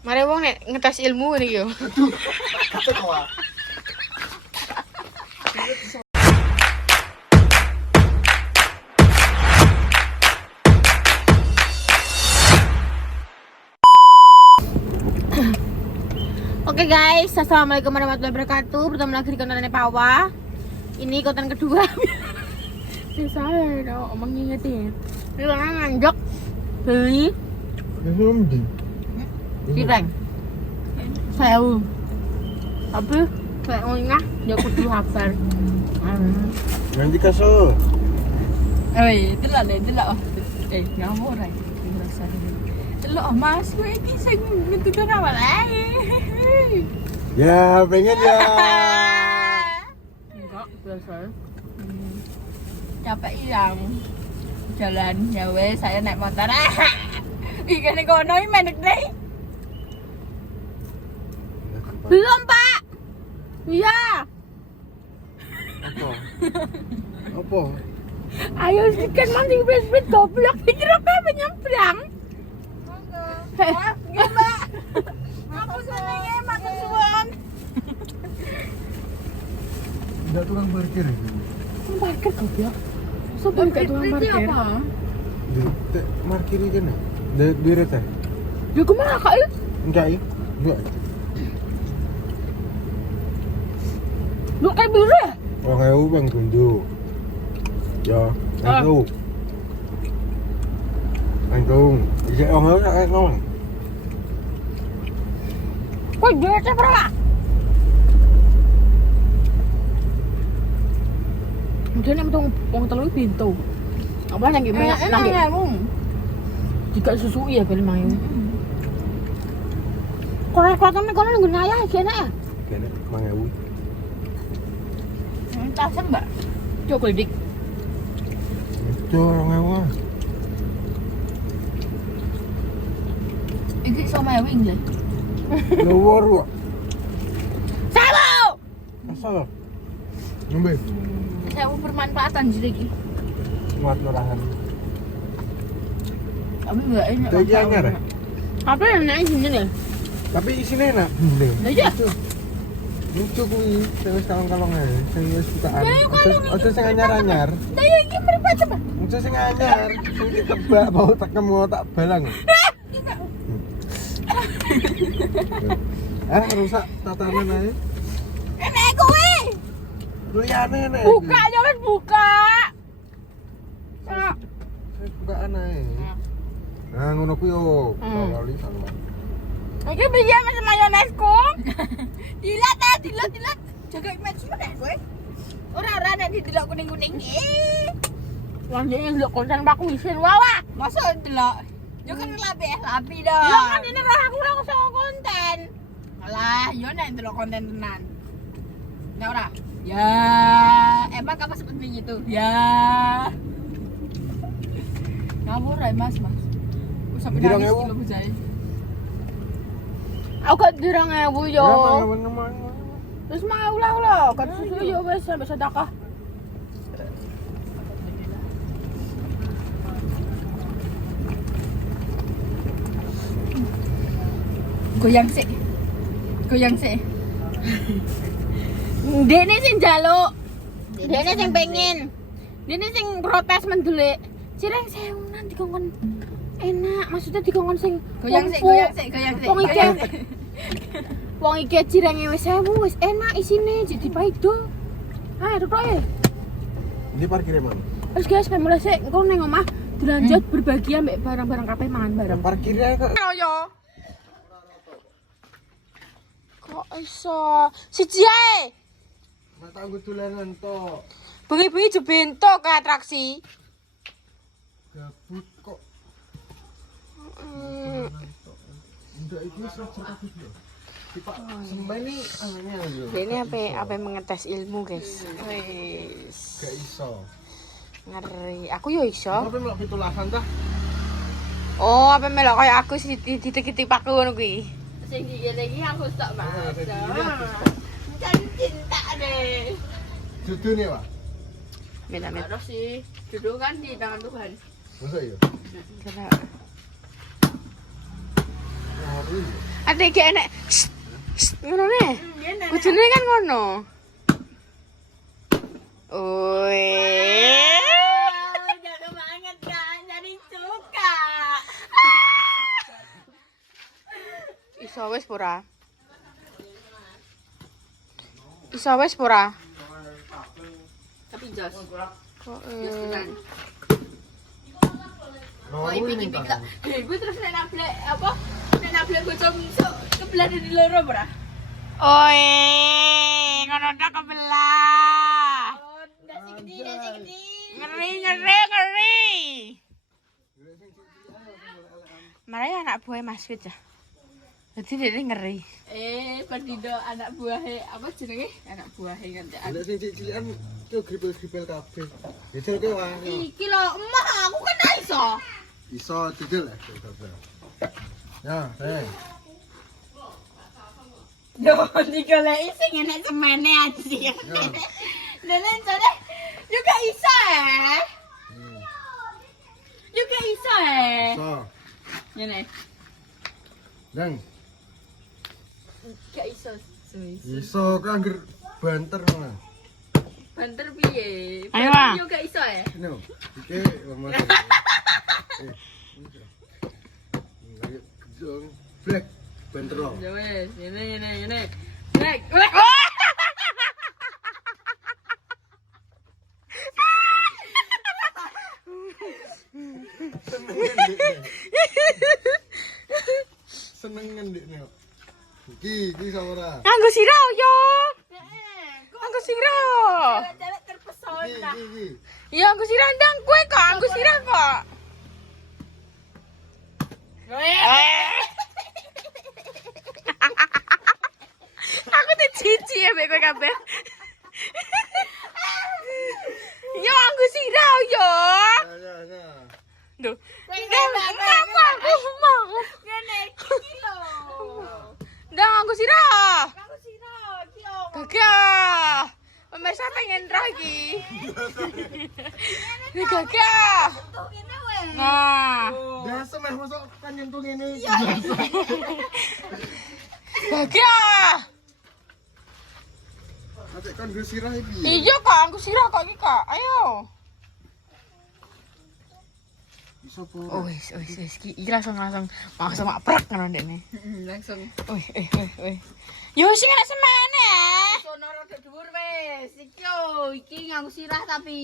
Mare wong nek ngetes ilmu ngene iki yo. Kata kau. Oke guys, assalamualaikum warahmatullahi wabarakatuh. Bertemu lagi di konten Pawa. Ini konten kedua. Bisa ya, omong ngingetin. Ini orang nganjok beli cireng. Sewu. Tapi kayak ngomongnya dia kudu hafal. Nanti kasih. Delok le, delok. Ngamuk ra iki rasane. Delok Mas, kowe iki sing nutup awal ae. Ya, pengen ya. Enggak, biasa. Capek hilang. Jalan ya wes, saya naik motor. Iki kene kono iki menek deh. Belum, Pak. Iya. Apa? Apa? Ayo sikan mandi speed goblok. Pikir apa penyebrang? Wah, nggih, Mbak. Aku senenge matur suwun. Enggak tukang parkir itu. Parkir goblok. Sopo gak tukang parkir? Di parkir iki nih. Di rete. Ya kemana kak ya? Enggak ya? Enggak. Lu kayak biru ya? Orang EU bang gundu. Ya, EU. Anggung. Jadi orang EU tak ngomong. Kok dia berapa? Mungkin yang betul uang telur pintu. Apa yang gimana? Nanti jika susu ya kali mayu. Kalau kamu kalau nunggu naya kena ya? Kena mang EU. Tasen, Mbak. Coba dik. Itu orang EU. Iki sama ewing le. Luar wak. Sawo! Asal. Ngombe. Saya bermanfaatan jadi iki. Muat lurahan. Tapi enggak enak. Jadi anyar ya? Apa yang naik sini nih? Tapi isinya enak. Bener. Aja. Lucu kuwi, sing wis kalong-kalong ae, sing wis bukaan. Ya, yuk, kalong Ojo sing anyar-anyar. Saya ini berbaca pak. Ojo sing anyar, sing ditebak bau tekem mau tak balang. Rusak tatanan ae. Enak kowe. Liyane nek. Buka ya wis buka. Wis bukaan ae. Nah, ngono kuwi yo. Lali sama. Iki piye mas mayonesku? Dilat. Jaga image mu nek kowe. Ora nek didelok kuning-kuning iki. Wong jenenge ndelok konten Pak Wisin wae. Masa delok. Yo kan lapi dong. Ya kan ini roh aku ora usah konten. Alah, yo nek delok konten tenan. Nek ora? Ya, emang kamu seperti itu? Ya. Ngawur ae Mas. Wis sampe Dirang nangis ewu. kilo bujai. Aku gak dirang ewu yo. Ya, teman-teman. Terus mau lah, kan susu yo wis sampe sedekah. Goyang sih. Dene sing njaluk. Dene sing pengen. Dene sing protes mendelik. Cireng sewunan dikongkon enak, maksudnya dikongkon sing Goyang sih. Wong iki cirenge wis 1000 wis enak isine jadi paido. Ayo tutuk e. Ini parkirnya mana? Wis guys, mulai sik engko ning omah dilanjut berbagi ambek barang-barang kabeh mangan bareng. Parkirnya kok. Yo. Kok iso siji ae. Mata anggo dolanan tok. Bengi-bengi jebento ke atraksi. Gabut kok. Enggak itu serta video. Kita semen ini anehnya yo. Ini apa mengetes ilmu, guys. Wis. Gak iso. Ngeri. Aku yo iso. Tapi melok pitulasan tah. Oh, apa melok kaya aku sih titik-titik paku ngono kuwi. Sing ngene iki aku tak Ah, maca. jadi Cinta deh. Judul nih, Pak. Meta-meta. Terus sih, judul kan di tangan Tuhan. Masa iya? Kena. Ngeri. Ate iki enek. Ngono ne. Kudune kan ngono. Oi. Jaga banget kan, jadi suka. Iso wis pura. Iso wis pura. Tapi jos. Kok Oh, iki tak. Gue terus nek nablek apa? Nek nablek bocah kebelah di loro, Bra. Oi, ngono tok kebelah. Oh, nasi gede. Ngeri. Marah anak buah Mas Fit ya. Jadi dia ngeri. Perdido anak buahe apa jenenge? Anak buahe ngantekan. Lek sing cicilan itu gripel-gripel kabeh. Dicil ke wae. Iki lho, emah aku kan gak iso. Iso dicil lah kabeh. Ya, Yo, digoleki sing enek semene anjir. Nenen jare juga iso Juga iso Iso. Ngene. Nang, Gak iso. iso kan angger banter ngono. Banter piye? Ayo, Wak. Yo gak iso Ini iki Mas. Black banter. Ya wes, ngene. Nek. Seneng ngendikne kok. Iki sapa ora? Nganggo sirah yo. Nganggo sirah. Cewek terpesona. Iki. Ya nganggo sirah ndang kowe kok nganggo sirah kok. Aku tuh cici ya kowe kabeh. Yo nganggo sirah yo. Ya. Duh. Ngene, Aku mau. ngene iki lho. Ndang nganggo sirah. Kamu sira, iki lho. Gagah. Pemirsa pengen roh iki. Gagah. Tuh ngene weh. Nah, Biasa meh masuk kan nyentuh ngene. gagah. Ajak kan gue sirah iki. Iya kok, aku sirah kok iki kok. Ayo. Iso po. Oh wis iki langsung prak ngono ndekne. Langsung. Wih. Yo sing enak semene. Sono rada dhuwur wis. Iki yo, iki nganggo sirah tapi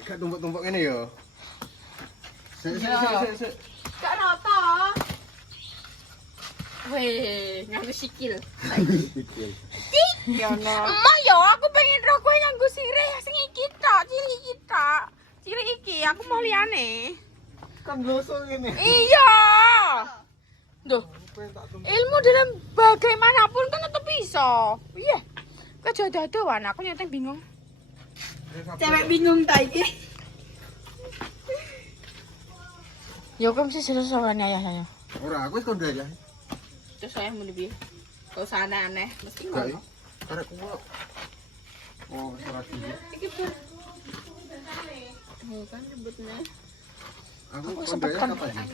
Gak tumpuk-tumpuk ngene ya. Sik. gak rata. Weh, nganggo sikil. Iki. Emang yo aku pengen roh kowe nganggo sirih sing iki tok, ciri iki tok. Ciri iki aku mau liyane. Kan blosok ngene. Iya. Duh, ilmu dalam bagaimanapun kan tetap bisa. Iya. Kejodohan aku nyateng bingung. Cewek bingung ta iki. Ya kok mesti sesuatu ayah saya. Ora, aku wis kondo ya. Terus saya mau lebih. Kau sana aneh, mesti Gak. ngono. Karek kulo. Oh, salah iki. Iki ber. Oh kan ributnya. Aku Aku kondo sempet ya kan. kapan?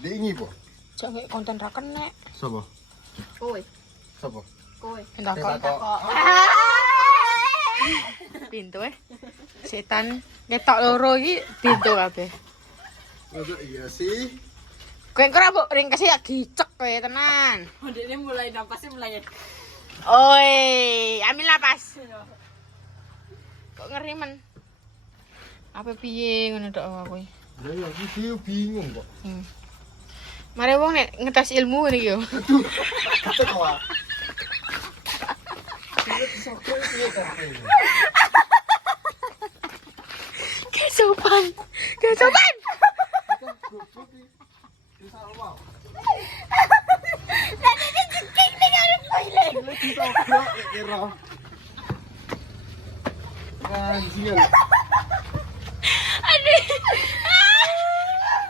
Di ini po. Jangan konten ra kenek. Sopo? Kowe, Sopo? kowe. Entak kok. Kok. Pintu setan ketok loro iki pintu kabeh. Masa iya sih? Kowe ora mbok ring kasih dicek kowe tenan. Oh, dia mulai napasnya mulai. Oi, ambil napas. Kok ngeri men. Apa piye ngono tok kowe. Ya ya iki bingung kok. Mare wong nek ngetes ilmu ngene iki yo. Kata kok. Sopo iki kabeh. Kesopan. Kesopan. Goblok iki. Bisa wow. Tadi dia jengking nih ngarep koile. Bisa bro kira. Anjir. Aduh.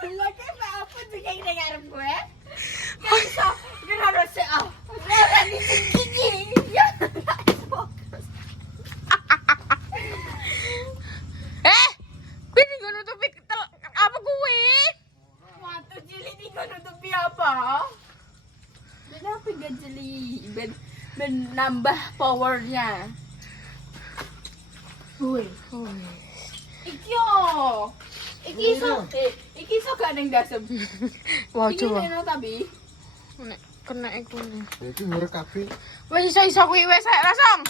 Lagi apa jengking nih ngarep gue? Bisa, kan harus ah. Jangan dijengking. Ya. Kuwi ning nutupi apa kuwi? Waktu cilik ini kau nutupi apa? Beda apa pengen jeli ben nambah powernya. Woi. Iki yo. Iki iso gak ning dasem. Wah, Iki coba. neno tapi. Nek kena iku nih. Ya iki ngurek kabeh. Wis iso kuwi wis ae rasam.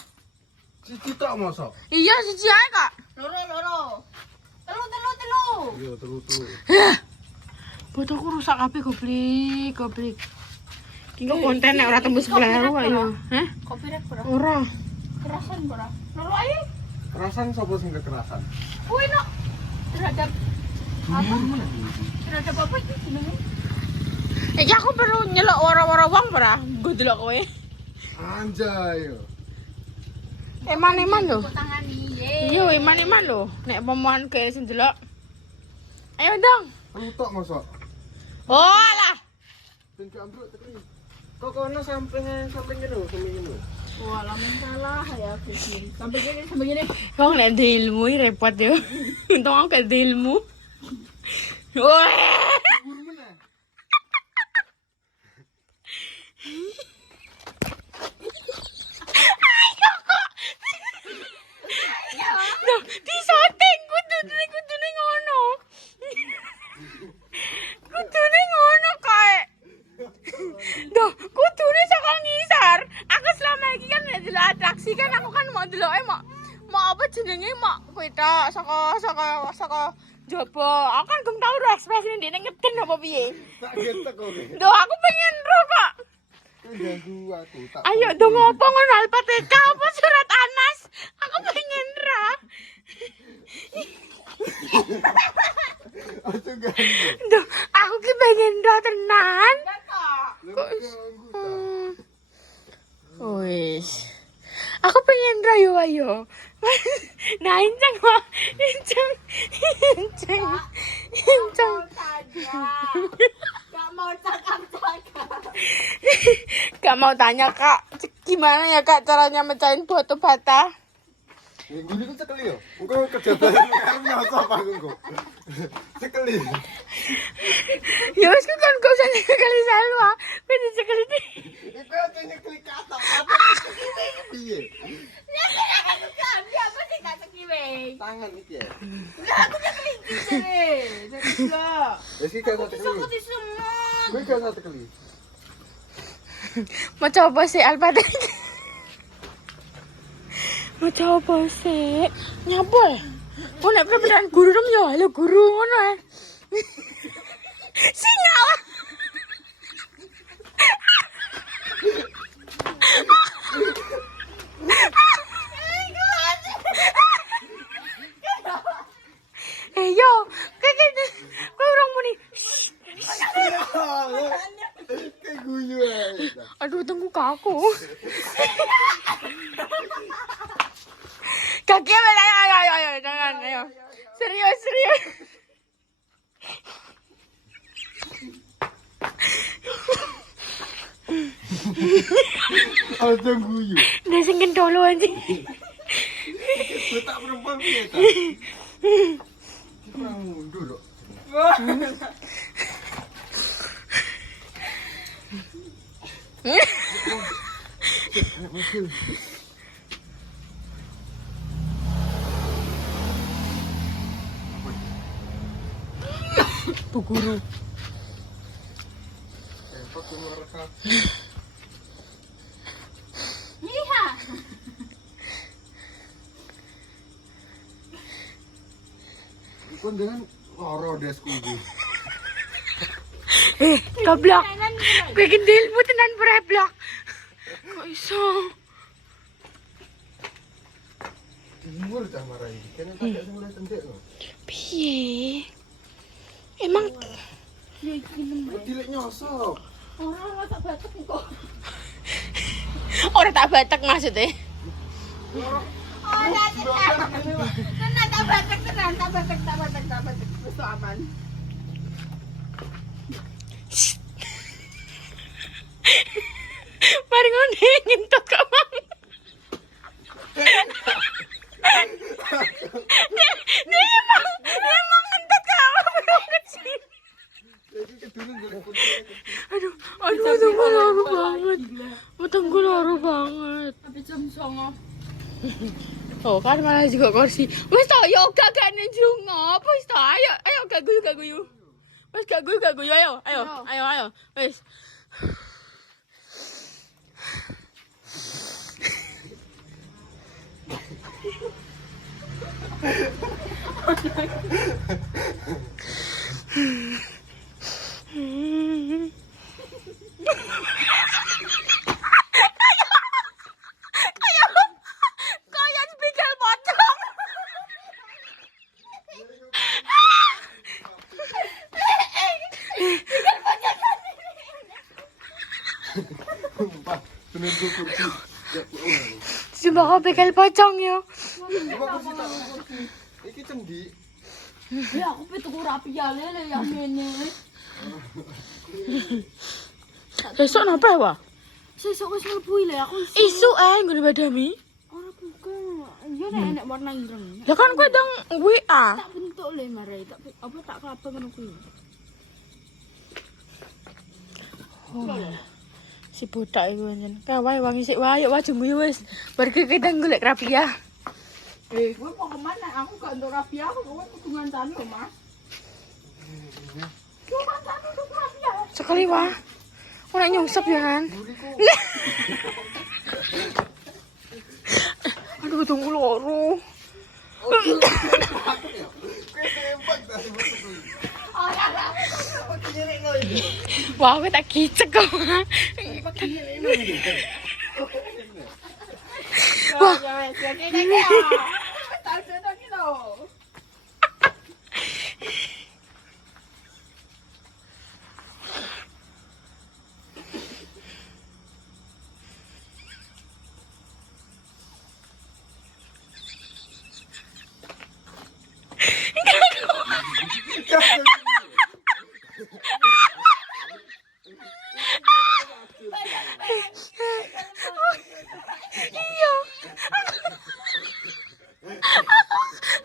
Siji tok mosok. Iya siji ae, Kak. Loro. Telu. Iya, telu. Bodohku rusak kabeh goblok. Iki konten nek ora tembus 10.000 ayo. Hah? Kopi rek ora. Ora. Kerasan ora. Loro ae. Kerasan sapa sing kekerasan? Kuwi no. Terhadap apa? Terhadap apa iki jenenge? Iki aku perlu nyelok wara-wara wong ora? Nggo delok kowe. Anjay. Eman-eman lho. Tangani. Iya, eman-eman lho. Nek pemohon ke sing delok. Ayo dong. Telu tok mosok. Oh alah. Ben gak ambruk tekli. Kok kono samping ngene. Wah, lamun salah ya Gusti. Sampai gini. Wong nek ndek ilmu iki repot yo. Untung aku gak ndek ilmu. Wah. Buru meneh. Duh, disoting kudune ngono. Kudune ngono kae. Duh, kudune saka ngisor. Aku selama iki kan nek delok atraksi kan aku kan mau deloke mau apa jenenge mau kuwi tok saka jaba. Aku kan gem tau ro ekspresine ndekne ngeden apa piye. Tak getek kok. Duh, aku pengen ro kok. Ganggu aku tak. Ayo dong ngopo ngono Alpateka apa surat Anas? Aku pengen ra. Aja ganggu. Duh, aku ki pengen ra tenan. Kok ganggu ta? Wis. Aku pengen ra yo ayo. Nah, incang. Gak mau cakap. Gak mau tanya Kak, gimana ya Kak caranya mecahin batu bata? Minggu ini cekeli yo. Engko kejadian karo nyosop aku engko. Cekeli. Ya wis kan gak usah nyekeli Salwa. Wis cekeli. Iku aja nyekeli kata. Apa piye? Apa sih gak sekiwe? Tangan iki ya. Enggak, aku cekeli deh. Jadi blok. Wis iki gak Aku cekeli. disemut. Kowe gak cekeli. Mau coba sih Alpateka. Mau coba sih. Nyapa ya? Oh nek beneran guru rom ya halo guru ngono ya. Singa. Yo, kowe urung muni. Kayak guyu ae. Aduh, tunggu kaku. Kaki ayo, jangan, ayo. Serius. Aja guyu. Udah sing kendolo anjing. Gue tak perempuan piye ta? Kurang mundur kok. Bu guru. Empot cuma rekam. Iya. Iku dengan loro desku iki. Goblok. Bikin dilmu tenan preblok. Kok iso? Timur cah marah iki. Kene tak mulai tendek lho. Piye? Emang Dilek nyosop. Ora tak batek kok. ora tak batek maksudnya. Ora tenan tak batek. Wis tok aman. Mari ngene ngentot kok mang. Dia emang ngentot kok kecil. Iki kedune golek kunci. Aduh, malu banget. Petengku loro banget. Tapi jam 09.00. Oh kan malah juga kursi. Wis to yo gak ning jero ngopo wis to. Ayo gak guyu. Wis gak guyu ayo. Wis. Kayak spikal pocong. Pak, penunggu kursi. Sumpah kau pikir pocong yo. Coba kursi tak. Iki cendi. Ya aku tuku rapia lele yang ini. Besok napa ya? Sesuk wis mlebu ile aku. Isu ngene badami. Ora bukan. Yo nek warna ireng. Lah kan kowe dong WA. Tak bentuk le marai tak kelapa ngono kuwi. Si botak iku njen. Kae wangi sik wae yo wajeng wis. Bar kita golek rapia. Gue mau kemana? Aku gak untuk rapia, aku kudu ngancani loh, Mas. Gue ngancani untuk rapia. Sekali wah. Ora nyungsep ya kan. Aduh tunggu loro. Wah, aku tak kicek kok. Wah, iya.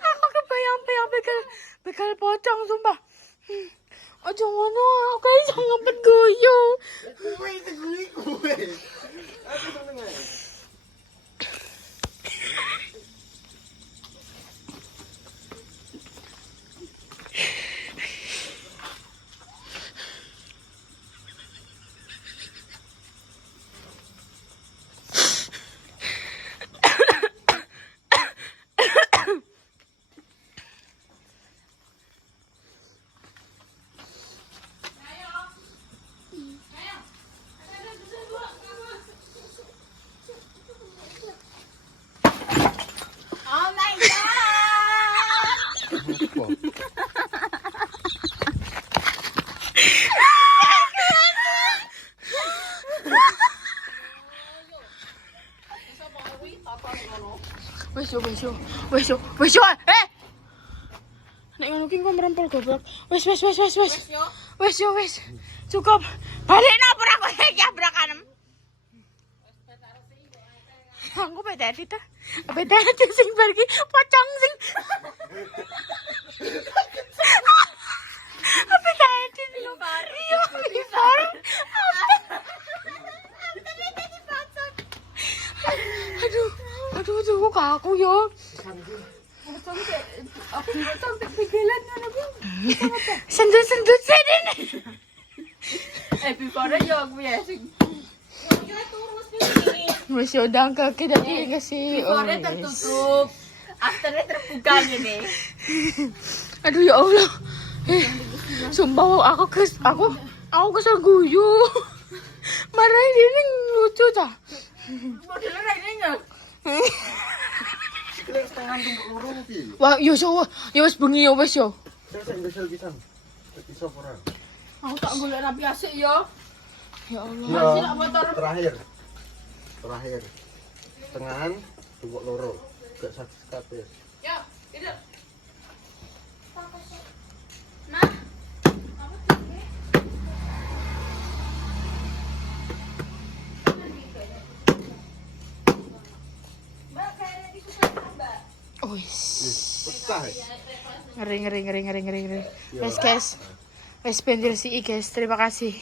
Aku kebayang-bayang bekal pocong sumpah. Ojo ngono, aku iso ngempet guyu. Kowe itu kowe. Aku seneng ae. Oh my god. Wes yo. Nek ngono ki kok merempel goblok. Wes. Wes yo. Cukup. Balikno ora kowe iki abrakanem. Aku beda ta. Beda sing bar ki pocong sing. Apa tadi sing bar? Iya, bar. Aduh, kok aku yo. Pocong tak pikiran ngono ku. Sendut sini. Before yo aku ya sing. Wes yo ndang kaki dadi kasih. Before tertutup. Afternya terbuka gini. Aduh ya Allah. Sumpah aku kesel guyu. Marah ini lucu ta. Modelnya ini enggak. Lek setengah tumpuk loro iki. Wah, yo wis bengi yo wis yo. Sing gesel pisan. Iso ora? Aku tak golek rapi asik yo. Ya Allah. Masih nak motor. Terakhir. Tengahan tumpuk loro. Gak sakit kabeh. Yo, hidup. Nah. Pecah. Ngeri. Wes guys. Wes penjel si guys. Terima kasih.